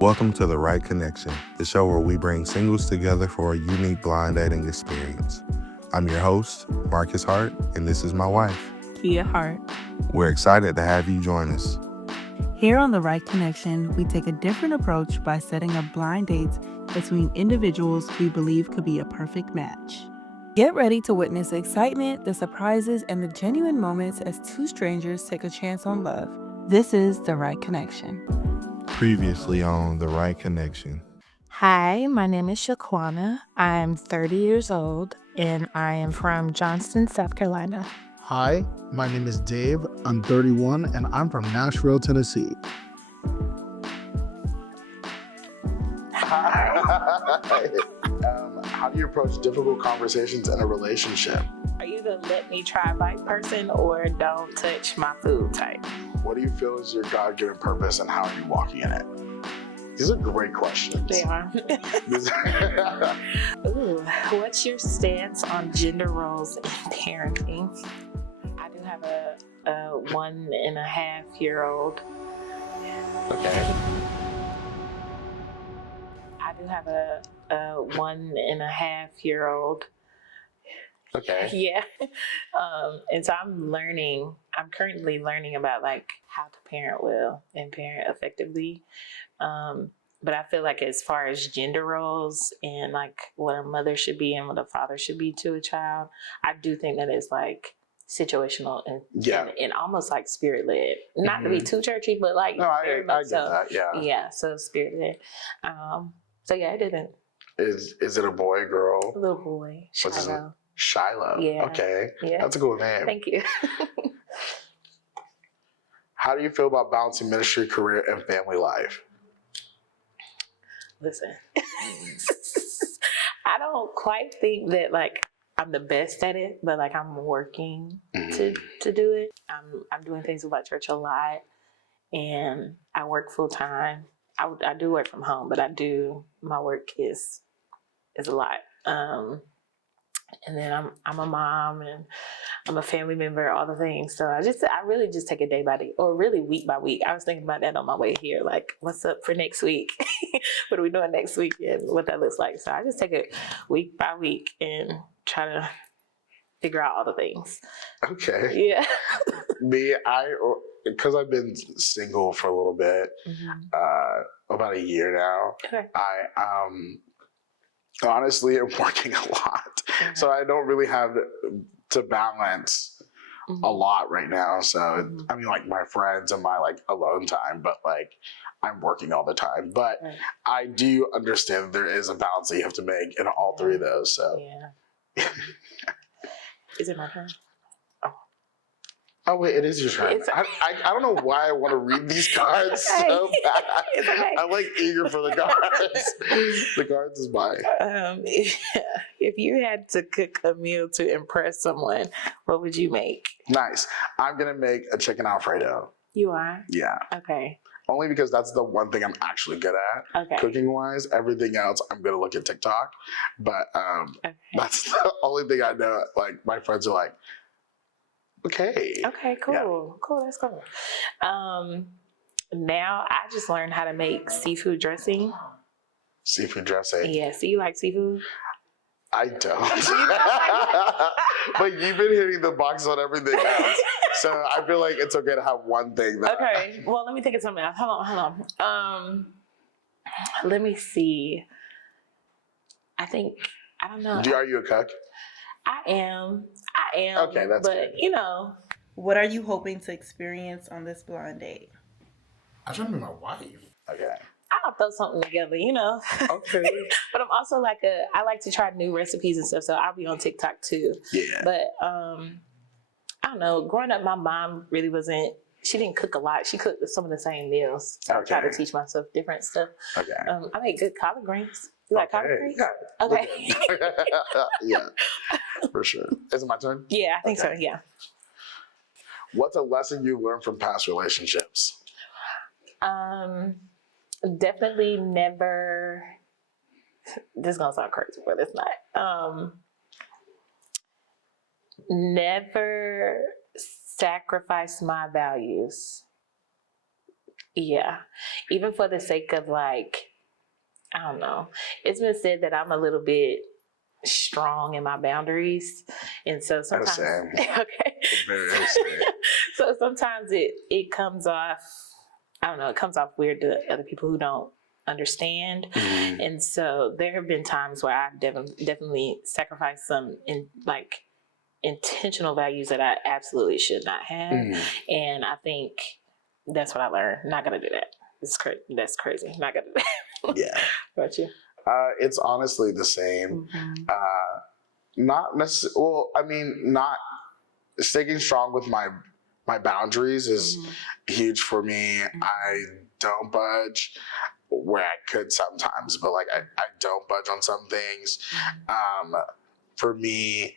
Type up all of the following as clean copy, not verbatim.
Welcome to The Right Connection, the show where we bring singles together for a unique blind dating experience. I'm your host, Marcus Hart, and this is my wife, Kia Hart. We're excited to have you join us. Here on The Right Connection, we take a different approach by setting up blind dates between individuals we believe could be a perfect match. Get ready to witness the excitement, the surprises, and the genuine moments as two strangers take a chance on love. This is The Right Connection. Previously on The Right Connection. Hi, my name is Shaquana. I'm 30 years old and I am from Johnston, South Carolina. Hi, my name is Dave. I'm 31 and I'm from Nashville, Tennessee. How do you approach difficult conversations in a relationship? Are you the let me try bite person or don't touch my food type? What do you feel is your God-given purpose and how are you walking in it? These are great questions. They are. Ooh, what's your stance on gender roles in parenting? I do have a 1.5-year-old. Okay. I do have a 1.5-year-old. Okay. Yeah. And so I'm currently learning about like how to parent well and parent effectively. But I feel like as far as gender roles and like what a mother should be and what a father should be to a child, I do think that it's like situational and almost like spirit led. Not to be too churchy, but like no, I get that. Yeah. Yeah. So spirit led. So yeah, I didn't. Is it a boy, girl? A little boy. Shiloh. Shiloh. Yeah. Okay. Yeah. That's a cool name. Thank you. How do you feel about balancing ministry, career, and family life? Listen, I don't quite think that like I'm the best at it, but like I'm working to do it. I'm doing things with my church a lot, and I work full time. I do work from home, but my work is a lot. And then I'm a mom and I'm a family member, all the things. So I really just take it day by day or really week by week. I was thinking about that on my way here. Like, what's up for next week? What are we doing next week and what that looks like? So I just take it week by week and try to figure out all the things. Okay. Yeah. Because I've been single for a little bit, about a year now. Okay. Honestly, I'm working a lot, so I don't really have to balance a lot right now. So I mean, like my friends and my like alone time, but like I'm working all the time. But I do understand that there is a balance that you have to make in all three of those. So yeah. Is it my turn? Oh wait, it is your turn. I don't know why I want to read these cards so bad. Okay. I'm like eager for the cards. The cards is mine. If you had to cook a meal to impress someone, what would you make? Nice. I'm gonna make a chicken Alfredo. You are? Yeah. Okay. Only because that's the one thing I'm actually good at. Okay. Cooking wise, everything else I'm gonna look at TikTok. But that's the only thing I know. Like my friends are like, okay. Okay, cool. Yeah. Cool, that's cool. Now I just learned how to make seafood dressing. Seafood dressing? Yeah, so you like seafood? I don't. But you've been hitting the box on everything else. So I feel like it's okay to have one thing that okay. Well, let me think of something else. Hold on. Let me see. I don't know. Are you a cook? I am. Okay, that's good. But, What are you hoping to experience on this blind date? I'm trying to be my wife. Okay. I'll throw something together, Okay. But I'm also I like to try new recipes and stuff, so I'll be on TikTok too. Yeah. But, I don't know. Growing up, my mom really she didn't cook a lot. She cooked some of the same meals. So I try to teach myself different stuff. Okay. I make good collard greens. You like collard greens? Yeah. Okay. Yeah, for sure. Is it my turn? Yeah, I think so, yeah. What's a lesson you learned from past relationships? Definitely never, this is going to sound crazy, but it's not. Never sacrifice my values. Yeah. Even for the sake of like, I don't know. It's been said that I'm a little bit strong in my boundaries. And so sometimes Same. okay. Very same. So sometimes it comes off, I don't know, it comes off weird to other people who don't understand. Mhm. And so there have been times where I've definitely sacrificed some intentional values that I absolutely should not have. Mhm. And I think that's what I learned. Not gonna do that. That's crazy. Not gonna do that. Yeah. What about you? It's honestly the same. Mm-hmm. Not necessarily. Well, I mean, not sticking strong with my boundaries is huge for me. Mm-hmm. I don't budge where I could sometimes, but like I don't budge on some things. For me,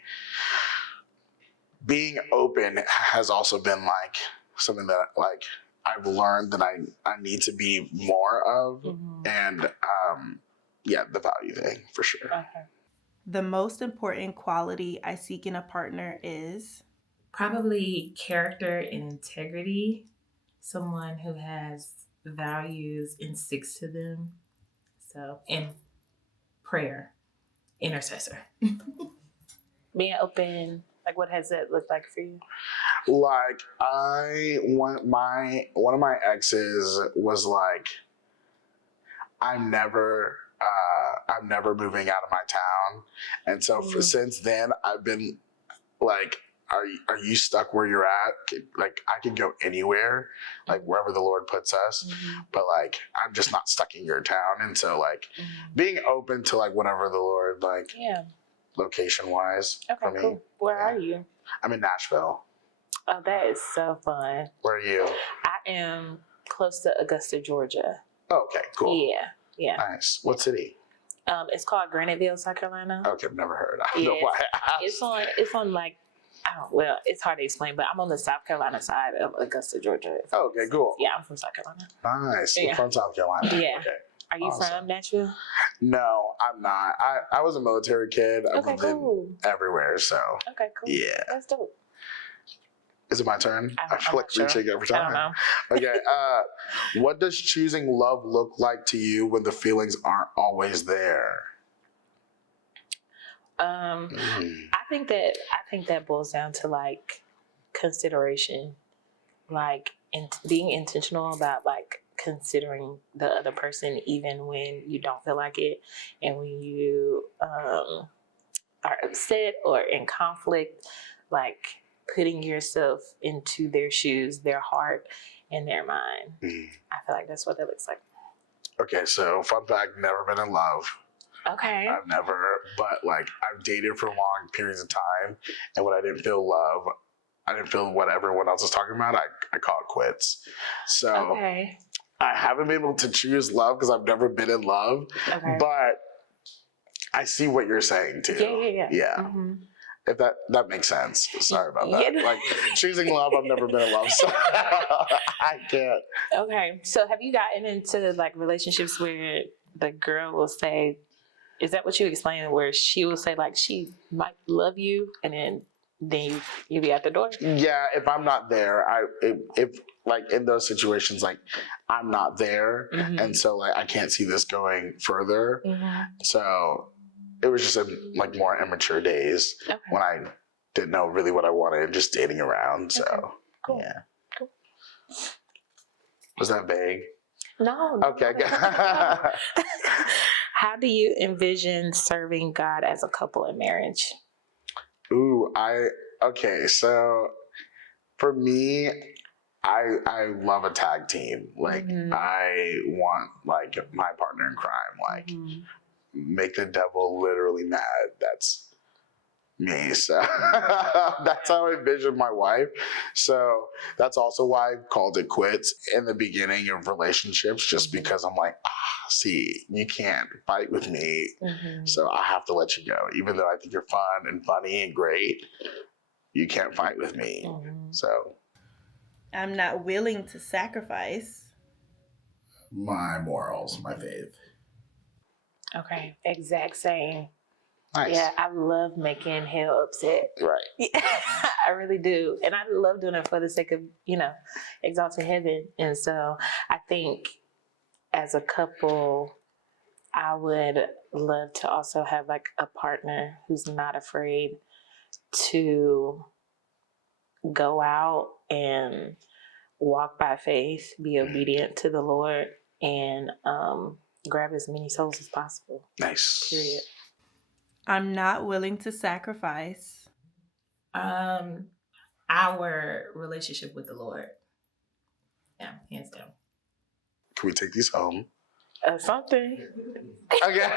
being open has also been like something that like I've learned that I need to be more of, and yeah, the value thing for sure. Okay. The most important quality I seek in a partner is Probably character and integrity. Someone who has values and sticks to them. So, and prayer, intercessor. Being open, like what has that looked like for you? Like one of my exes was like, I'm never moving out of my town, and so since then I've been like, are you stuck where you're at? Like I can go anywhere, like wherever the Lord puts us, but like I'm just not stuck in your town. And so like being open to like whatever the Lord like, location wise. Okay, cool. Where are you? I'm in Nashville. Oh, that is so fun. Where are you? I am close to Augusta, Georgia. Oh, okay, cool. Yeah. Nice. What city? It's called Graniteville, South Carolina. Okay, I've never heard. I don't know why I asked. It's on like, well, it's hard to explain, but I'm on the South Carolina side of Augusta, Georgia. Okay, cool. Yeah, I'm from South Carolina. Nice. Yeah. From South Carolina. Yeah. Okay. Are you from Nashville? No, I'm not. I was a military kid. I've lived in everywhere, so. Okay, cool. Yeah. That's dope. Is it my turn? I feel like reaching every I don't time. know. Okay. What does choosing love look like to you when the feelings aren't always there? I think that boils down to like consideration, like being intentional about like considering the other person even when you don't feel like it, and when you are upset or in conflict, like putting yourself into their shoes, their heart, and their mind. I feel like that's what that looks like. Okay, so fun fact: never been in love. Okay. I've never, but like I've dated for long periods of time, and when I didn't feel love, I didn't feel what everyone else was talking about, I call it quits. So Okay. I haven't been able to choose love because I've never been in love, Okay. but I see what you're saying too. Yeah. Mm-hmm. If that makes sense. Sorry about that. Yeah. Like choosing love, I've never been in love, so I can't. Okay. So have you gotten into like relationships where the girl will say, is that what you explained, where she will say like she might love you and then you be at the door? Yeah, if I'm not there, if like in those situations, like I'm not there, and so like I can't see this going further. So it was just in like more immature days when I didn't know really what I wanted, just dating around. So Cool. yeah. Cool. Was that vague? No. Okay. How do you envision serving God as a couple in marriage? Ooh, okay, so for me, I love a tag team. Like I want like my partner in crime, like make the devil literally mad. That's me. So that's how I envision my wife. So that's also why I called it quits in the beginning of relationships, just because I'm like, see, you can't fight with me. So I have to let you go. Even though I think you're fun and funny and great, you can't fight with me. So I'm not willing to sacrifice my morals, my faith. Okay, exact same. Nice. Yeah, I love making hell upset. Right. Yeah, I really do. And I love doing it for the sake of, exalting heaven. And so I think as a couple, I would love to also have like a partner who's not afraid to go out and walk by faith, be obedient to the Lord, and grab as many souls as possible. Nice. Period. I'm not willing to sacrifice. Our relationship with the Lord. Yeah, hands down. Can we take these home? Something. Okay.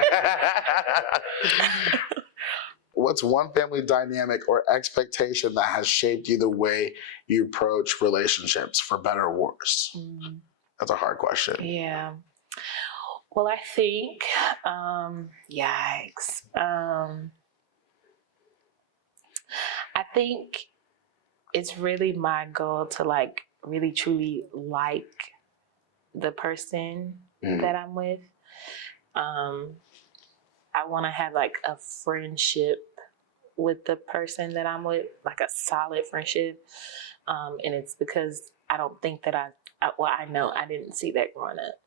What's one family dynamic or expectation that has shaped you the way you approach relationships, for better or worse? That's a hard question. Yeah. Well, I think, yikes. I think it's really my goal to like really truly like the person that I'm with. I want to have like a friendship with the person that I'm with, like a solid friendship. And it's because I don't think that I know I didn't see that growing up,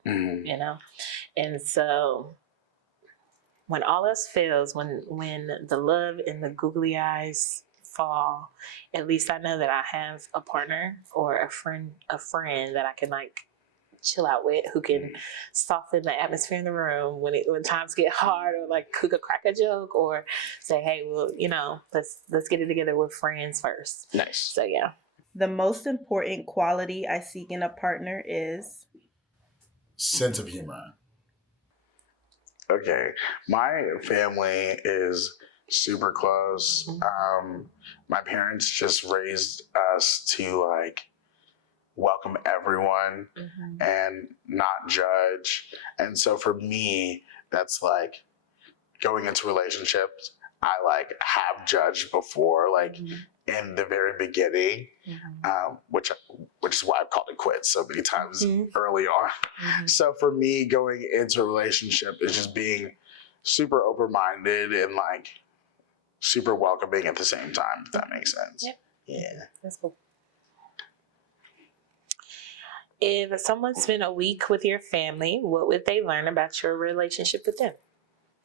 And so when all else fails, when the love and the googly eyes fall, at least I know that I have a partner or a friend that I can like chill out with, who can soften the atmosphere in the room when times get hard, or like who could crack a joke or say, hey, well, let's get it together. We're friends first. Nice. So yeah. The most important quality I seek in a partner is sense of humor. Okay. My family is super close. My parents just raised us to like welcome everyone and not judge. And so for me, that's like going into relationships, I like have judged before, like in the very beginning, which is why I've called it quits so many times early on. So for me, going into a relationship is just being super open-minded and like super welcoming at the same time, if that makes sense. Yep. Yeah. That's cool. If someone spent a week with your family, what would they learn about your relationship with them?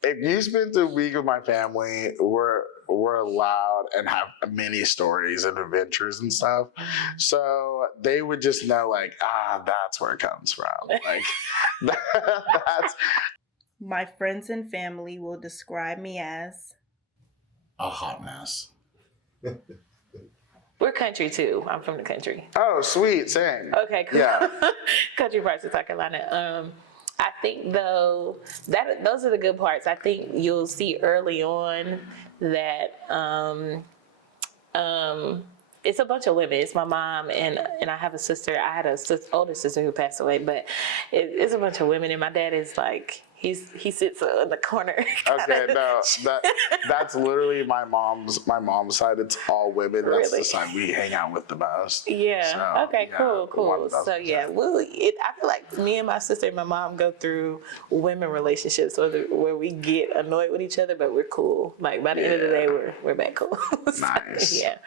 If you spent a week with my family, we're allowed and have many stories and adventures and stuff. So they would just know like, that's where it comes from. Like that's. my friends and family will describe me as A hot mess. We're country too. I'm from the country. Oh, sweet. Same. Okay, cool. Yeah. Country parts of South Carolina. I think though that those are the good parts. I think you'll see early on that it's a bunch of women. It's my mom and I have a sister. I had a older sister who passed away, but it's a bunch of women. And my dad is like he sits in the corner. Okay, no, that's literally my mom's side. It's all women. That's Really? the side we hang out with the most. Yeah. So, Okay. yeah, Cool. 1000%. So yeah, I feel like me and my sister and my mom go through women relationships where we get annoyed with each other, but we're cool. Like by the end of the day, we're back cool. So, Nice. Yeah.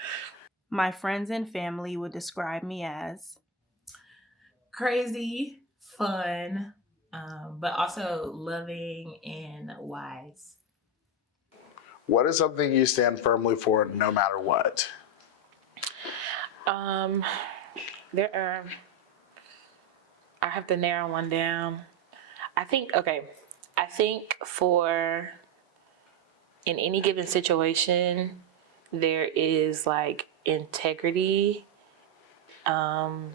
my friends and family would describe me as Crazy, fun, but also loving and wise. What is something you stand firmly for no matter what? I have to narrow one down. I think for in any given situation, there is like integrity, and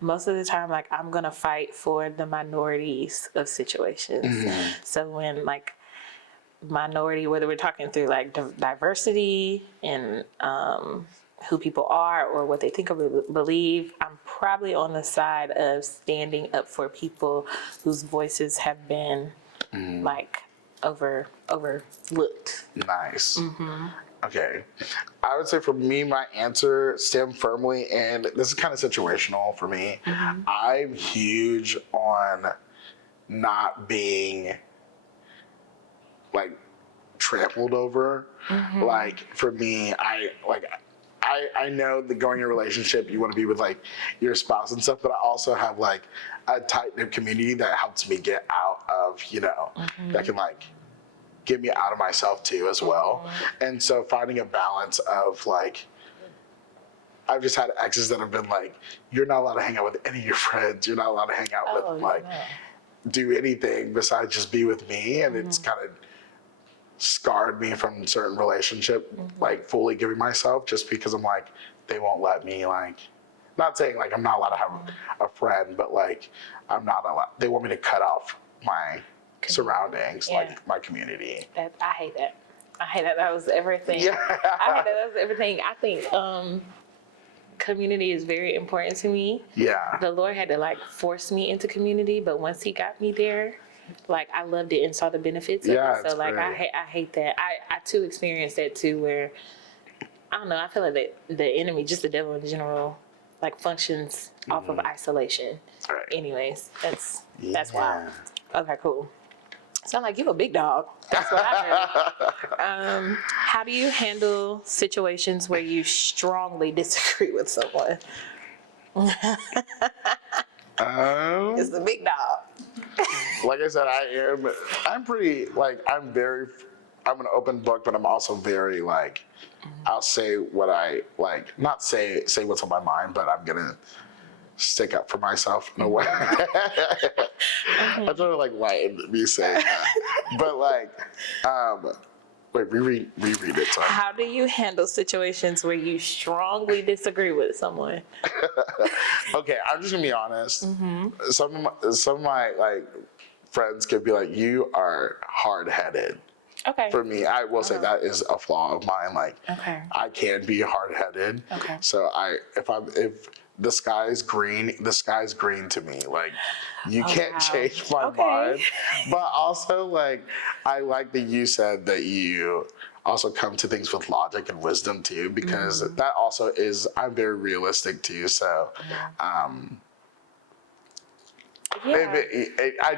most of the time, like I'm gonna fight for the minorities of situations. So when like minority, whether we're talking through like diversity and who people are or what they think or believe, I'm probably on the side of standing up for people whose voices have been like overlooked. Nice. Okay. I would say for me, my answer, stand firmly, and this is kind of situational for me. I'm huge on not being like trampled over. Like for me, I know that going in a relationship, you want to be with like your spouse and stuff, but I also have like a tight knit community that helps me get out of, you know, that can like get me out of myself too as well. And so finding a balance of like, I've just had exes that have been like, you're not allowed to hang out with any of your friends. You're not allowed to hang out with like, do anything besides just be with me. And it's kind of scarred me from certain relationship, like fully giving myself, just because I'm like, they won't let me, like, not saying like I'm not allowed to have a friend, but like I'm not allowed, they want me to cut off my surroundings, like my community. I hate that. I hate that. That was everything. Yeah. I hate that was everything. I think community is very important to me. Yeah. The Lord had to like force me into community, but once he got me there, like I loved it and saw the benefits of it. So like I hate that. I too experienced that too, where I don't know, I feel like the enemy, just the devil in general, like functions off of isolation. Right. Anyways, that's wild. Okay, cool. Sound like you a big dog. That's what I heard. How do you handle situations where you strongly disagree with someone? It's the big dog. Like I said, I'm pretty, like, I'm an open book, but I'm also very, like, I'll say what I, like, not say what's on my mind, but I'm gonna stick up for myself in a way. I don't know, like, lighten me saying that. But, like, wait, reread it, sorry. How do you handle situations where you strongly disagree with someone? Okay, I'm just gonna be honest. Some of my like friends could be like, "You are hard-headed." Okay. For me, I will say that is a flaw of mine. Like, Okay. I can be hard-headed. Okay. So if the sky's green, the sky's green to me. Like, you can't change my mind. But also, like, I like that you said that you also come to things with logic and wisdom too, because that also is, I'm very realistic too. So, I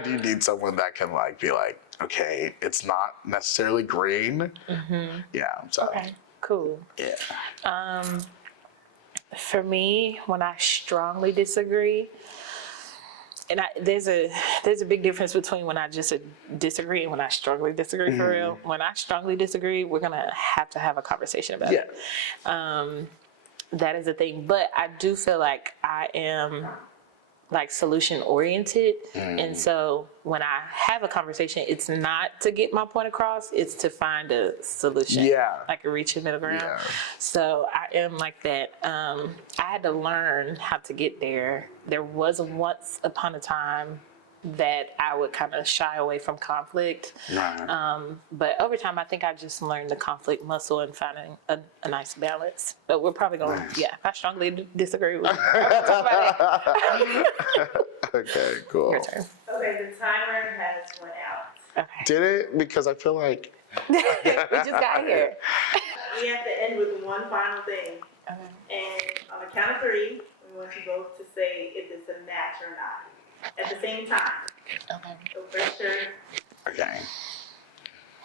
do need someone that can like be like, okay, it's not necessarily green. Yeah. So. Okay. Cool. Yeah. For me, when I strongly disagree, and there's a big difference between when I just disagree and when I strongly disagree for real. When I strongly disagree, we're gonna have to have a conversation about it. That is a thing. But I do feel like I am like solution oriented, and so when I have a conversation, it's not to get my point across, it's to find a solution. Like a reach in middle ground. So I am like that. I had to learn how to get there. There was once upon a time that I would kind of shy away from conflict. But over time, I think I just learned the conflict muscle and finding a nice balance. But we're probably going to, I strongly disagree with you. Okay, cool. Your turn. Okay, the timer has went out. Okay. Did it? Because I feel like We just got here. We have to end with one final thing. Okay. And on the count of three, we want you both to say if it's a match or not. At the same time. Okay. So first turn. okay.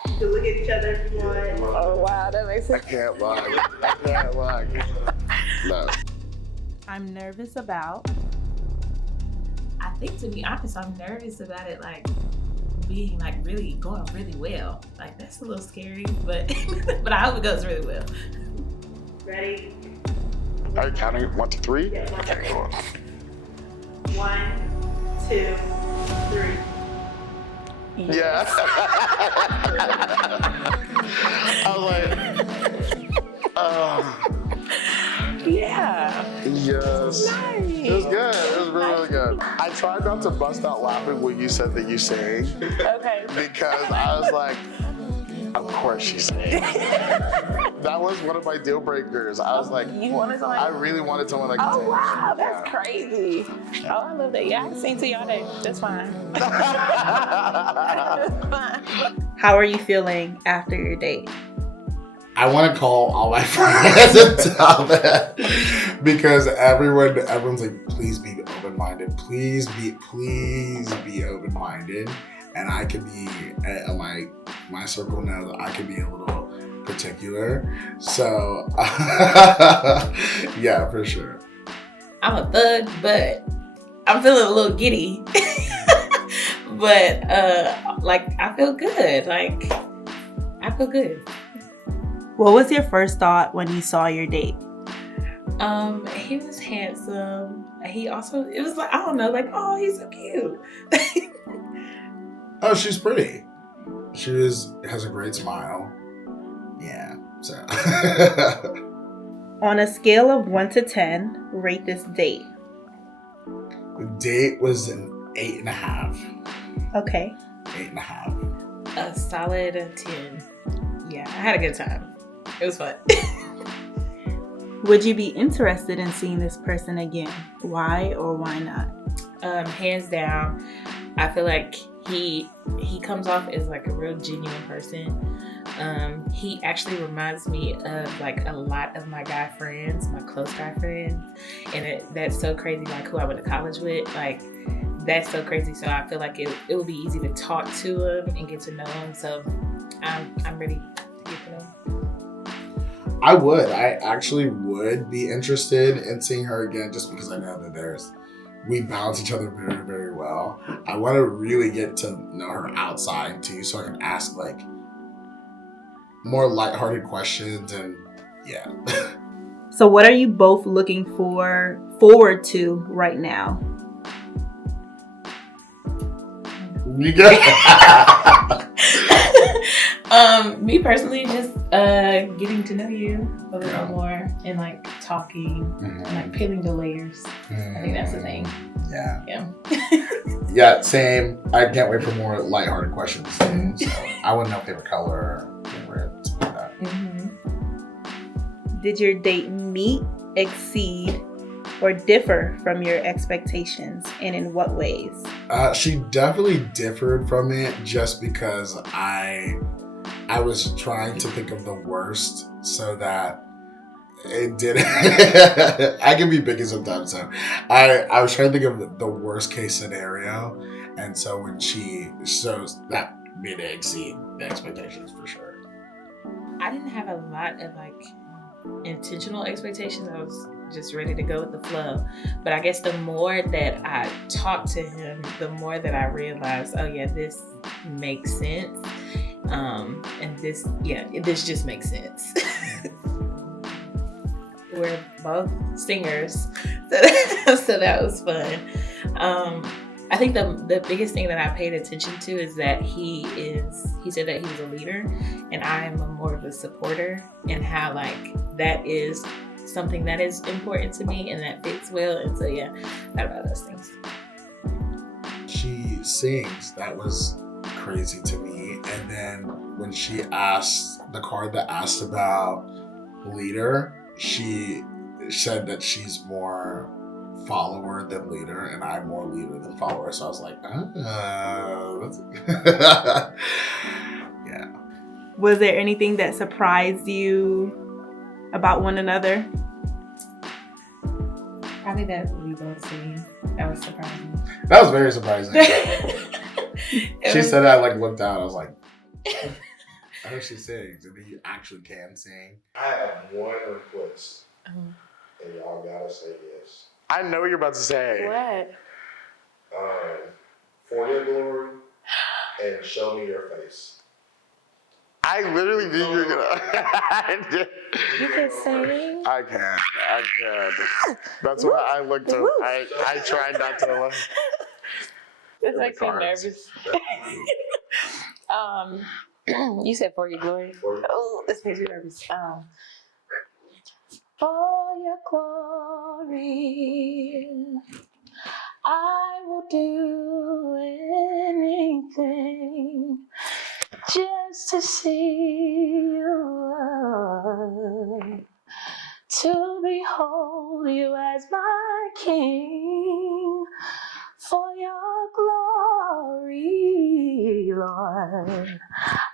You can look at each other if you want. Oh, wow, that makes I sense. can't lie. I can't lie. No. I'm nervous about. I think, to be honest, I'm nervous about it, like being like really going really well. Like that's a little scary, but but I hope it goes really well. Ready? Are you counting 1 to 3? Yeah, 1 to 3. Cool. 1, 2, 3. Yeah. I was like, Yeah. yes. Nice. It was good. It was really, really good. I tried not to bust out laughing when you said that you sang, Okay. because I was like, of course she sang. That was one of my deal breakers. I was like, You wanted somebody? I really wanted someone that could Oh, sing. wow, that's crazy. Oh, I love that. Yeah, I can sing to y'all day. That's fine. How are you feeling after your date? I want to call all my friends and tell them because everyone's like, please be open-minded. Please be open-minded. And I could be, my circle knows I could be a little particular. So, yeah, for sure. I'm a thug, but I'm feeling a little giddy. But like I feel good. Like I feel good. What was your first thought when you saw your date? He was handsome. It was like, I don't know, like, oh, he's so cute. Oh, she's pretty. She has a great smile. Yeah, so. On a scale of 1 to 10, rate this date. The date was an 8.5. Okay. 8.5. A solid 10. Yeah, I had a good time. It was fun. Would you be interested in seeing this person again? Why or why not? Hands down, I feel like he comes off as like a real genuine person. He actually reminds me of like a lot of my guy friends, my close guy friends, and that's so crazy. Like who I went to college with, like that's so crazy. So I feel like it would be easy to talk to him and get to know him. So I'm ready to get to know him. I actually would be interested in seeing her again just because I know that we balance each other very, very well. I want to really get to know her outside too, so I can ask like more lighthearted questions and yeah. So what are you both looking forward to right now? You good? Me personally, just getting to know you a little more and like talking and like peeling the layers. I think that's the thing. Yeah. Yeah. Yeah, same. I can't wait for more lighthearted questions. So I wouldn't know favorite color or favorite, something like that. Did your date meet, exceed, or differ from your expectations, and in what ways? She definitely differed from it just because I was trying to think of the worst so that it didn't. I can be picky sometimes, so I was trying to think of the worst case scenario, and so when she shows that made it exceed the expectations for sure. I didn't have a lot of like intentional expectations. I was just ready to go with the flow. But I guess the more that I talked to him, the more that I realized, oh yeah, this makes sense. And this just makes sense. We're both singers, so that was fun. I think the biggest thing that I paid attention to is that he said that he was a leader and I am more of a supporter, and how like that is something that is important to me and that fits well. And so yeah, thought about those things. She sings. That was crazy to me. And then when she asked the card that asked about leader, she said that she's more follower than leader, and I'm more leader than follower. So I was like, yeah. Was there anything that surprised you about one another? Probably that we both sing. That was surprising. That was very surprising. She said I like looked out. I was like, I know she sings, and then you actually can sing. I have one request, and y'all gotta say yes. I know what you're about to say. What? For your glory, and show me your face. I literally knew you were gonna. You can sing? I can. That's why I looked up. I tried not to look. This makes me nervous. You said for your glory. Oh, this makes me nervous. For your glory, I will do anything just to see you, to behold you as my King. For your glory, Lord,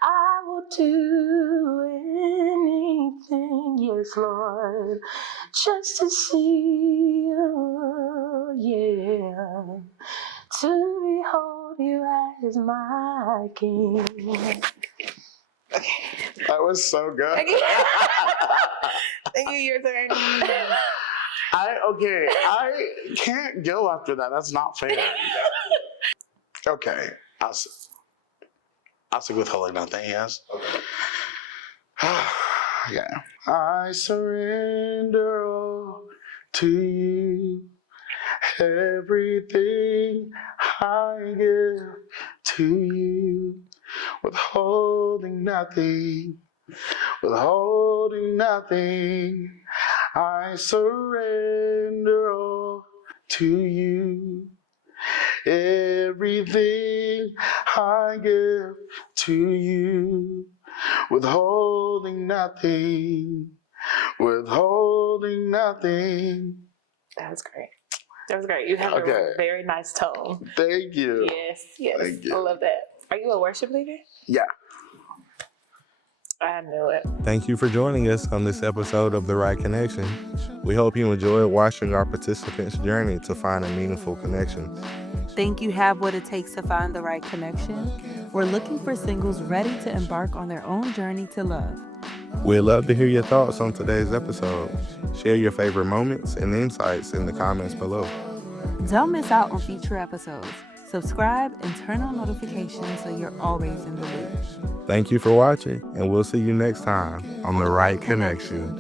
I will do this, Lord, just to see you, yeah, to behold you as my King. That was so good. Thank you, your turn. I can't go after that. That's not fair. Okay, I'll stick with Holy Nothing, yes. Okay. Yeah. I surrender all to you. Everything I give to you. Withholding nothing. Withholding nothing. I surrender all to you. Everything I give to you. Withholding nothing. Withholding nothing. That was great. That was great. You have a very nice tone. Thank you. Yes, yes. Thank you. I love that. Are you a worship leader? Yeah. I knew it. Thank you for joining us on this episode of The Right Connection. We hope you enjoyed watching our participants' journey to find a meaningful connection. Think you have what it takes to find the right connection? We're looking for singles ready to embark on their own journey to love. We'd love to hear your thoughts on today's episode. Share your favorite moments and insights in the comments below. Don't miss out on future episodes. Subscribe and turn on notifications so you're always in the loop. Thank you for watching, and we'll see you next time on The Right Connection.